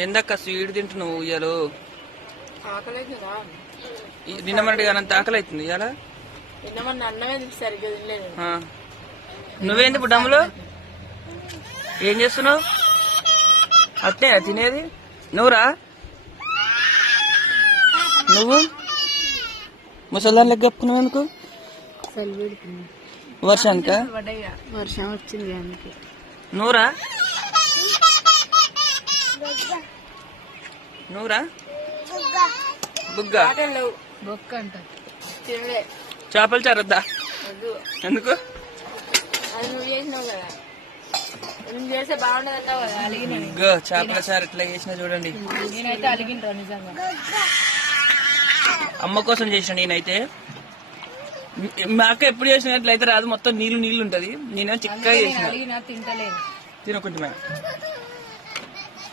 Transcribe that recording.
ఏందక్క స్వీట్ తింటున్నావు ఇయ్యాలు? ఆకలేదురా. నిన్న మనకి అంత ఆకలి అవుతుంది ఇవాళ. నిన్న మన అన్నమే సరిగ్గా తినలేదు. నువ్వేంది ఇప్పుడు డమ్ములు ఏం చేస్తున్నావు? అట్టే తినేది నువ్వురా. నువ్వు ముసల్దాన్ లెక్క కప్పుకున్నావు ఎందుకు? వర్షానిక? వర్షం వచ్చింది అందుకే. నువ్వురా నువ్వురా బుగ్గ బొక్క అంట తినలే. చేపల చారొద్దా? ఎందుకు? అది నువ్వు చేసినావు కదా, నువ్వు చేస్తే బాగుండదు అంటావు కదా. అలిగిన చేపల చారు ఎట్లా చేసినా చూడండి. నేనైతే అలిగినరా నిజంగా. అమ్మ కోసం చేసిన నేనైతే. మా అక్క ఎప్పుడు చేసినట్లయితే రాదు, మొత్తం నీళ్లు నీళ్లు ఉంటది. నేనేమో చిక్కగా చేసిన. తింటలేదు తినకుంటున్నా.